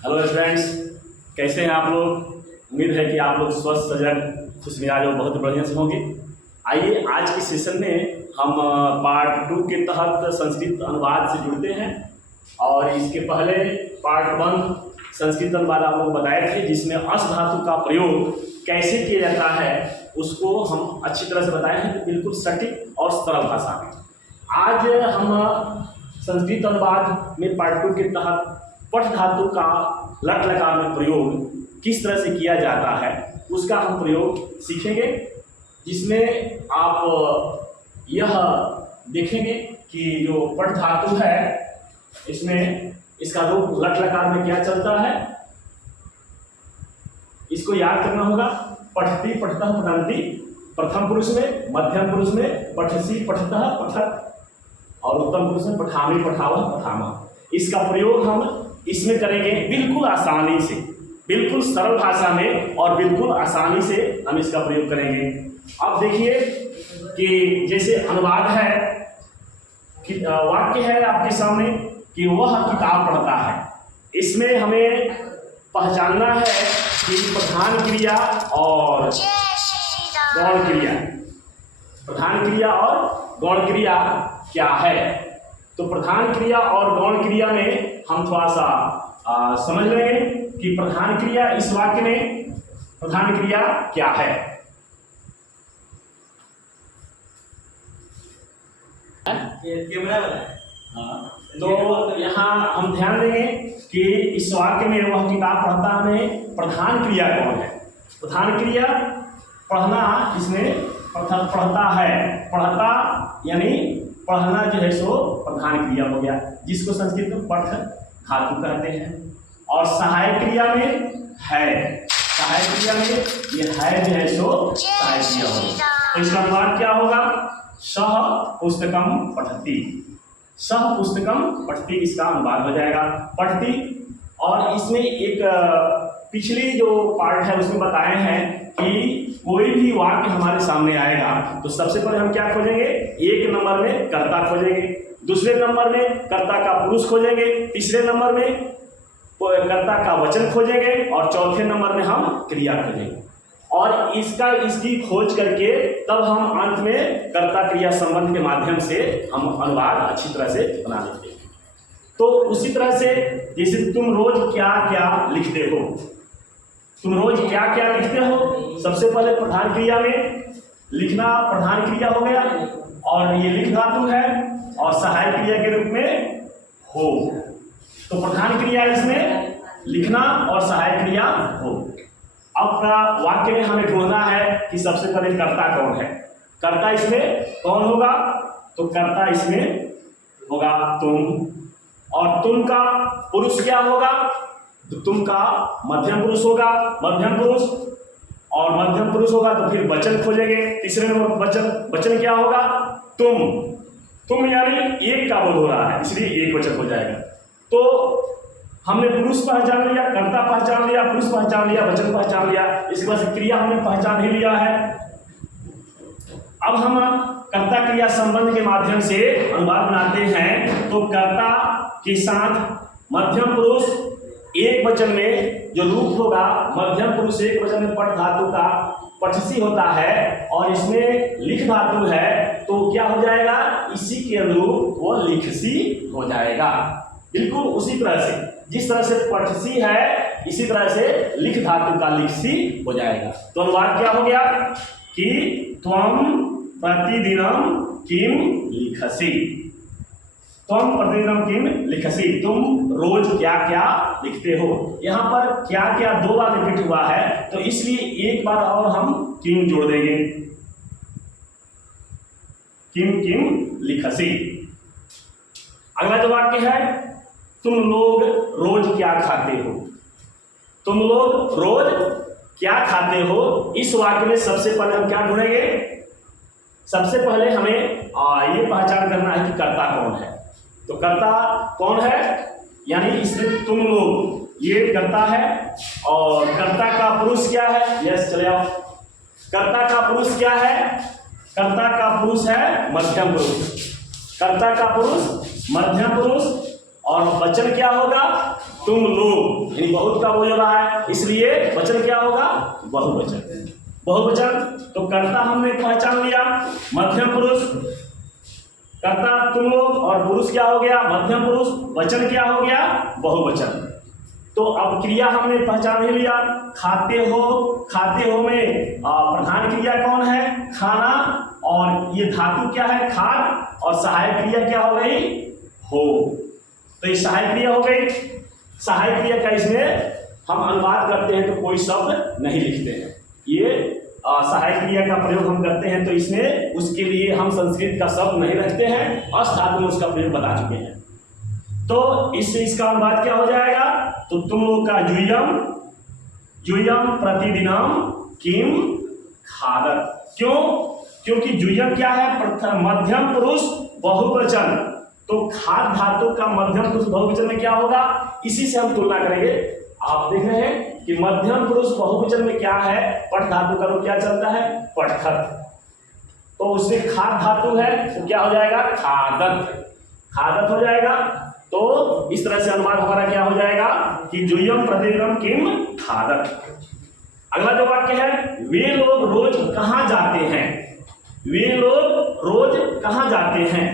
Hello friends, कैसे हैं आप लोग। उम्मीद है कि आप लोग स्वस्थ सजग खुश मिजाज और बहुत बढ़िया से होंगे। आइए आज के सेशन में हम पार्ट 2 के तहत संस्कृत अनुवाद से जुड़ते हैं। और इसके पहले पार्ट 1 संस्कृत अनुवाद आप लोग बताए थे, जिसमें अस धातु का प्रयोग कैसे किया जाता है उसको हम अच्छी तरह से बताए हैं, बिल्कुल सटीक और सरल भाषा में। आज हम संस्कृत अनुवाद में पार्ट 2 के तहत पठ धातु का लट लकार में प्रयोग किस तरह से किया जाता है उसका हम प्रयोग सीखेंगे, जिसमें आप यह देखेंगे कि जो पठ धातु है इसमें इसका रूप लट लकार में क्या चलता है, इसको याद करना होगा। पठती पठतः पठन्ति प्रथम पुरुष में, मध्यम पुरुष में पठसी पठतः पठत और उत्तम पुरुष में पठामी पठावह पठामा। इसका प्रयोग हम इसमें करेंगे बिल्कुल आसानी से, बिल्कुल सरल भाषा में और बिल्कुल आसानी से हम इसका प्रयोग करेंगे। अब देखिए कि जैसे अनुवाद है कि वाक्य है आपके सामने कि वह किताब पढ़ता है। इसमें हमें पहचानना है कि प्रधान क्रिया और गौण क्रिया, प्रधान क्रिया और गौण क्रिया क्या है। तो प्रधान क्रिया और गौण क्रिया में हम थोड़ा सा समझ लेंगे कि प्रधान क्रिया इस वाक्य में प्रधान क्रिया क्या है। तो यहाँ हम ध्यान देंगे कि इस वाक्य में वह किताब पढ़ता में प्रधान क्रिया कौन है। प्रधान क्रिया पढ़ना, इसमें पढ़ता है, पढ़ता यानी पढ़ना जो है सो प्रधान क्रिया हो गया, जिसको संस्कृत में पठ धातु कहते हैं। और सहायक क्रिया में है, सहायक क्रिया में ये है जो है सो सहायक क्रिया होगा। तो इसका अनुवाद क्या होगा, सह पुस्तकम पठती, सह पुस्तकम पठती इसका अनुवाद हो जाएगा, पठती। और इसमें एक पिछली जो पार्ट है उसमें बताए हैं कि कोई भी वाक्य हमारे सामने आएगा तो सबसे पहले हम क्या खोजेंगे, एक नंबर में कर्ता खोजेंगे, दूसरे नंबर में कर्ता का पुरुष खोजेंगे, तीसरे नंबर में कर्ता का वचन खोजेंगे और चौथे नंबर में हम क्रिया खोजेंगे। और इसकी खोज करके तब हम अंत में कर्ता क्रिया संबंध के माध्यम से हम अनुवाद अच्छी तरह से बना लेते हैं। तो उसी तरह से जैसे तुम रोज क्या क्या लिखते हो, तुम रोज क्या क्या लिखते हो, सबसे पहले प्रधान क्रिया में लिखना प्रधान क्रिया हो गया और ये लिख धातु है और सहायक क्रिया के रूप में हो। तो प्रधान क्रिया इसमें लिखना और सहायक क्रिया हो। अब वाक्य में हमें ढूंढना है कि सबसे पहले कर्ता कौन है। कर्ता इसमें कौन होगा, तो कर्ता इसमें होगा तुम, और तुम का पुरुष क्या होगा, तो तुम का मध्यम पुरुष होगा, मध्यम पुरुष और मध्यम पुरुष होगा तो फिर वचन खोजेंगे, तीसरे नंबर वचन क्या होगा, तुम यानी एक का बोध हो रहा है इसलिए एक वचन हो जाएगा। तो हमने पुरुष पहचान लिया, कर्ता पहचान लिया, पुरुष पहचान लिया, वचन पहचान लिया, इसके बाद क्रिया हमने पहचान ही लिया है। अब हम कर्ता क्रिया संबंध के माध्यम से अनुवाद बनाते हैं। तो कर्ता के साथ मध्यम पुरुष एक वचन में जो रूप होगा, मध्यम पुरुष एक वचन में पठ धातु का पठसी होता है और इसमें लिख धातु है, तो क्या हो जाएगा, इसी के अनुरूप वो लिखसी हो जाएगा। बिल्कुल उसी तरह से जिस तरह से पठसी है इसी तरह से लिख धातु का लिखसी हो जाएगा। तो अनुवाद क्या हो गया कि त्वम प्रतिदिनम किम लिखसी, तुम प्रतिदिनम किम लिखसी, तुम रोज क्या क्या लिखते हो। यहाँ पर क्या क्या दो बार रिपीट हुआ है तो इसलिए एक बार और हम किम जोड़ देंगे, किम किम लिखसी। अगला जो वाक्य है, तुम लोग रोज क्या खाते हो, तुम लोग रोज क्या खाते हो। इस वाक्य में सबसे पहले हम क्या ढूंढेंगे, सबसे पहले हमें ये पहचान करना है कि कर्ता कौन है। तो कर्ता कौन है, यानी इसमें तुम लोग ये कर्ता है और कर्ता का पुरुष क्या है, यस चले आओ, कर्ता का पुरुष क्या है, कर्ता का पुरुष है मध्यम पुरुष, कर्ता का पुरुष मध्यम पुरुष और वचन क्या होगा, तुम लोग, यानी बहुत का बोल रहा है, इसलिए वचन क्या होगा? बहुवचन। बहुवचन तो कर्ता हमने पहचान लिया, मध्यम पुरुष, कर्ता तुम लोग, और पुरुष क्या हो गया? मध्यम पुरुष। वचन क्या हो गया? बहुवचन। तो अब क्रिया हमने पहचान ही लिया, खाते हो। खाते हो में प्रधान क्रिया कौन है? खाना, और ये धातु क्या है? खाद, और सहायक क्रिया क्या हो गई? हो। तो ये सहायक क्रिया हो गई। सहायक क्रिया का इसमें हम अनुवाद करते हैं तो कोई शब्द नहीं लिखते हैं, ये सहायक क्रिया का प्रयोग हम करते हैं तो इसमें उसके लिए हम संस्कृत का शब्द नहीं रखते हैं, अस धातु में उसका प्रयोग बता चुके हैं। तो इससे इसका अनुवाद क्या हो जाएगा? तो तुम लोग का यूयम प्रतिदिनम किम खादत। क्यों? क्योंकि यूयम क्या है? प्रथम मध्यम पुरुष बहुवचन, तो खाद धातु का मध्यम पुरुष बहुवचन में क्या होगा? इसी से हम तुलना करेंगे। आप देख रहे हैं कि मध्यम पुरुष बहुवचन में क्या है? पठ धातु का रूप क्या चलता है? पठखत। तो उससे खाद धातु है तो क्या हो जाएगा? खादत। खादत हो जाएगा। तो इस तरह से अनुवाद हमारा क्या हो जाएगा कि यूयम प्रतिदिनम किम खादत। अगला जो वाक्य है, वे लोग रोज कहाँ जाते हैं? वे लोग रोज कहाँ जाते हैं?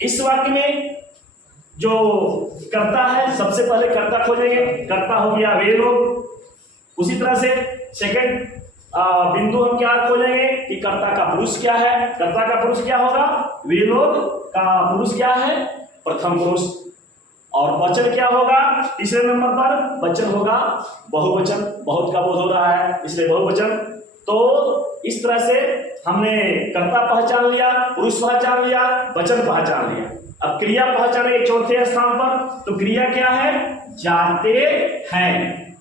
इस वाक्य में जो कर्ता है, सबसे पहले कर्ता खोजेंगे, कर्ता हो गया वे लोग। उसी तरह से सेकंड बिंदु हम क्या खोजेंगे कि कर्ता का पुरुष क्या है? कर्ता का पुरुष क्या होगा? वे लोग का पुरुष क्या है? प्रथम पुरुष। और वचन क्या होगा? तीसरे नंबर पर वचन होगा बहुवचन। बहुत का बोध हो रहा है इसलिए बहुवचन। तो इस तरह से हमने कर्ता पहचान लिया, पुरुष पहचान लिया, वचन पहचान लिया। अब क्रिया पहचानेंगे चौथे स्थान पर। तो क्रिया क्या है? जाते हैं।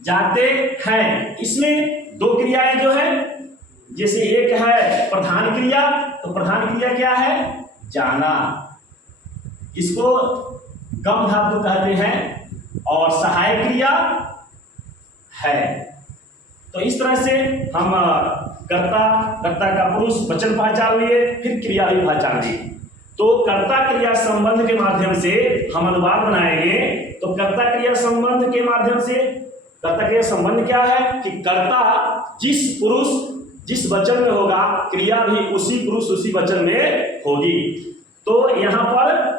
जाते हैं, इसमें दो क्रियाएं जो है, जैसे एक है प्रधान क्रिया, तो प्रधान क्रिया क्या है? जाना, इसको गम धातु कहते हैं, और सहायक क्रिया है। तो इस तरह से हम कर्ता, कर्ता का पुरुष, वचन पहचान लिए, फिर क्रिया भी पहचान ली। तो कर्ता क्रिया संबंध के माध्यम से हम अनुवाद बनाएंगे। तो कर्ता क्रिया संबंध के माध्यम से, कर्ता क्रिया संबंध क्या है कि कर्ता जिस पुरुष जिस वचन में होगा, क्रिया भी उसी पुरुष उसी वचन में होगी। तो यहाँ पर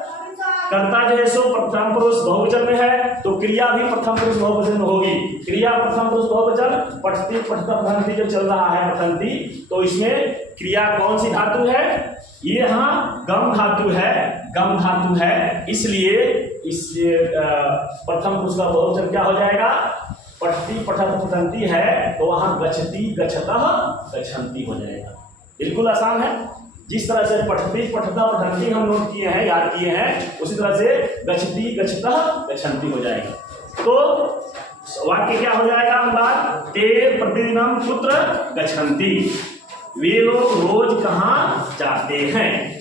कर्ता जो है सो प्रथम पुरुष बहुवचन में है, तो क्रिया भी प्रथम पुरुष बहुवचन में होगी। क्रिया प्रथम पुरुष बहुवचन, पठती पठता पठंती जो चल रहा है पठंती, तो इसमें क्रिया कौन सी धातु है? ये यहाँ गम धातु है, गम धातु है, इसलिए इस प्रथम पुरुष का बहुवचन क्या हो जाएगा? पठती पठत पठंती है, तो वहां गच्छति गच्छतः गच्छन्ति हो जाएगा। बिल्कुल आसान है। जिस तरह से पठती पठता पठंती हम नोट किए हैं, याद किए हैं, उसी तरह से गच्छति गच्छतः गच्छन्ति हो जाएगा। तो वाक्य क्या हो जाएगा? अनुवाद, ते प्रतिदिनम कुत्र गच्छन्ति। वे लोग रोज कहाँ जाते हैं।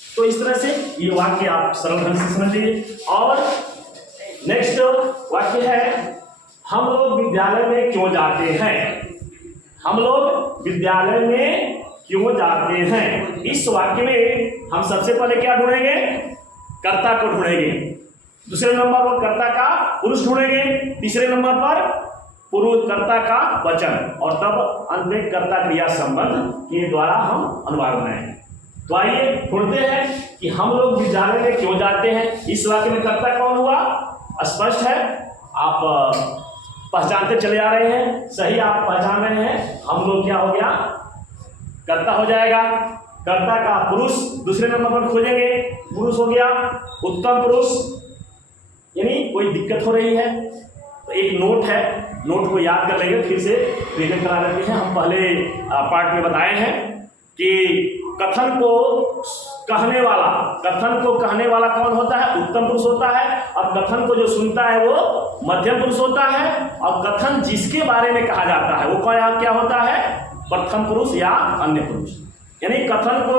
तो इस तरह से ये वाक्य आप सरल ढंग से समझ लीजिए। और नेक्स्ट वाक्य है, हम लोग विद्यालय में क्यों जाते हैं? हम लोग विद्यालय में क्यों जाते हैं? इस वाक्य में हम सबसे पहले क्या ढूंढेंगे? कर्ता को ढूंढेंगे। दूसरे नंबर पर कर्ता का पुरुष ढूंढेंगे। तीसरे नंबर पर पुरुष कर्ता का वचन, और तब अंत में कर्ता क्रिया संबंध के द्वारा हम अनुवाद बनाएंगे। तो आइए ढूंढते हैं कि हम लोग विद्यालय में क्यों जाते हैं। इस वाक्य में कर्ता कौन हुआ? स्पष्ट है, आप पहचानते चले आ रहे हैं, सही आप पहचान रहे हैं। हम लोग क्या हो गया? कर्ता हो जाएगा। कर्ता का पुरुष दूसरे नंबर पर खोजेंगे, पुरुष हो गया उत्तम पुरुष। यानी कोई दिक्कत हो रही है तो एक नोट है, नोट को याद कर लेंगे, फिर से रिविजन करा लेते हैं। हम पहले पार्ट में बताए हैं कि कथन को कहने वाला कौन होता है? उत्तम पुरुष होता है। और कथन को जो सुनता है वो मध्यम पुरुष होता है। और कथन जिसके बारे में कहा जाता है वो क्या होता है? प्रथम पुरुष या अन्य पुरुष। यानी कथन को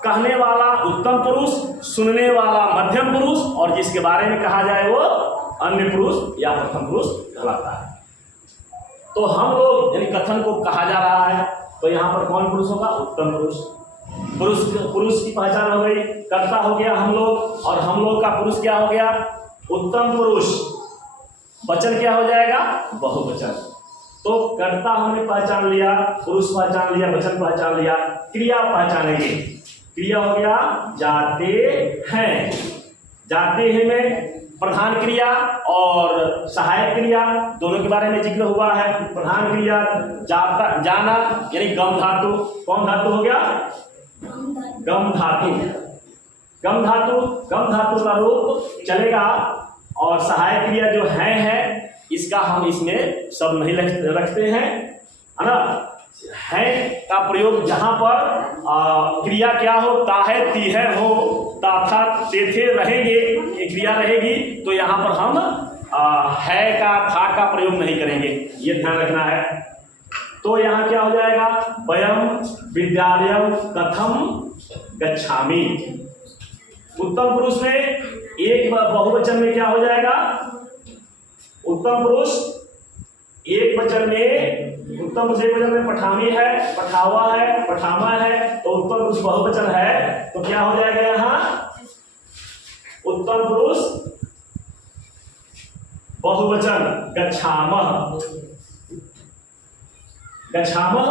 कहने वाला उत्तम पुरुष, सुनने वाला मध्यम पुरुष, और जिसके बारे में कहा जाए वो अन्य पुरुष या प्रथम पुरुष कहलाता है। तो हम लोग यानी कथन को कहा जा रहा है, तो यहाँ पर कौन पुरुष होगा? उत्तम पुरुष। पुरुष की पहचान हो गई, कर्ता हो गया हम लोग, और हम लोग का पुरुष क्या हो गया? उत्तम पुरुष। वचन क्या हो जाएगा? बहुवचन। तो कर्ता हमने पहचान लिया, पुरुष पहचान लिया, वचन पहचान लिया, क्रिया पहचानेंगे। क्रिया हो गया जाते हैं। जाते हैं में प्रधान क्रिया और सहायक क्रिया दोनों के बारे में जिक्र हुआ है। प्रधान क्रिया जाता जाना यानी गम धातु। कौन धातु हो गया? गम धातु। गम धातु का रूप चलेगा। और सहायक क्रिया जो है इसका हम इसमें सब नहीं रखते हैं, है ना। है का प्रयोग जहां पर क्रिया क्या हो, ताहे तीहे हो, ताथा तेथे रहेंगे, ये क्रिया रहेगी, तो यहाँ पर हम है का था का प्रयोग नहीं करेंगे, ये ध्यान रखना है। तो यहाँ क्या हो जाएगा? वयम विद्यालयम कथम गच्छामि। उत्तम पुरुष में एक बहुवचन में क्या हो जाएगा? उत्तम पुरुष एक वचन में, उत्तम पुरुष एक वचन में पठामी है, पठावा है, पठामा है, तो उत्तम पुरुष बहुवचन है, तो क्या हो जाएगा यहाँ? उत्तम पुरुष बहुवचन गच्छामः। गच्छामः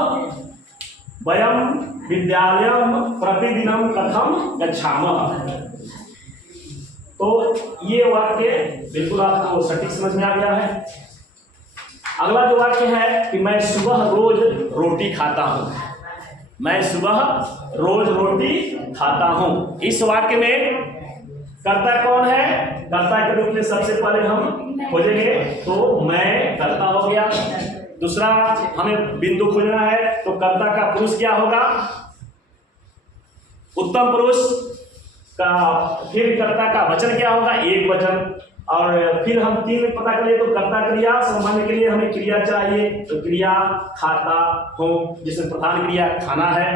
वयम विद्यालयम प्रतिदिनम कथम गच्छामः। तो ये वाक्य बिल्कुल आपको सटीक समझ में आ गया है। अगला जो वाक्य है कि मैं सुबह रोज रोटी खाता हूं। मैं सुबह रोज रोटी खाता हूं। इस वाक्य में कर्ता कौन है? कर्ता के रूप में सबसे पहले हम खोजेंगे, तो मैं कर्ता हो गया। दूसरा हमें बिंदु खोजना है, तो कर्ता का पुरुष क्या होगा? उत्तम पुरुष का। फिर कर्ता का वचन क्या होगा? एक वचन। और फिर हम तीन पता करें, तो कर्ता क्रिया संबंध के लिए हमें क्रिया चाहिए, तो क्रिया खाता हूं, जिसमें प्रधान क्रिया खाना है।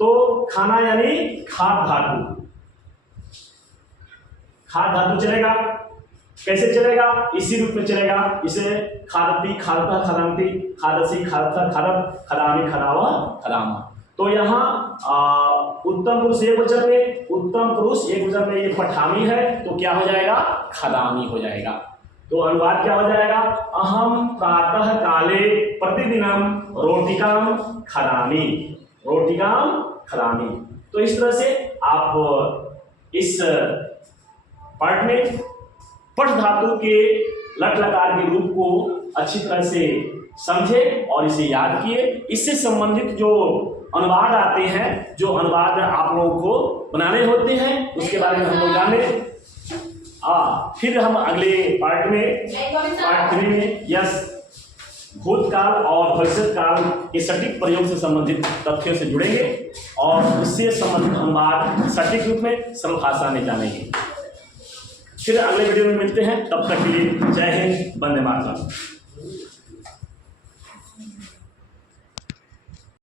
तो खाना यानी खाद धातु। खाद धातु चलेगा। कैसे चलेगा? इसी रूप में चलेगा। इसे खादती, खादता, खदांती, खादसी, खादता, खादत, खदामी, खदावा, खदामा। तो यहाँ उत्तम पुरुष एक वचन में, उत्तम पुरुष एक वचन में, ये पठामी है, तो क्या हो जाएगा? खदामी हो जाएगा। तो अनुवाद क्या हो जाएगा? अहम प्रातः काले प्रतिदिनम रोटिकाम खदामी। रोटिकाम खदामी। तो इस तरह से आप इस पार्ट में पठ धातु के लट लकार के रूप को अच्छी तरह से समझे और इसे याद किए। इससे संबंधित जो अनुवाद आते हैं, जो अनुवाद आप लोगों को बनाने होते हैं, उसके बारे में हम लोग जाने। फिर हम अगले पार्ट में, पार्ट 3 में भूतकाल और भविष्य काल के सटीक प्रयोग से संबंधित तथ्यों से जुड़ेंगे और उससे संबंधित अनुवाद सटीक रूप में सरल भाषा में जानेंगे। फिर अगले वीडियो में मिलते हैं। तब तक के लिए जय हिंद, वंदे मातरम।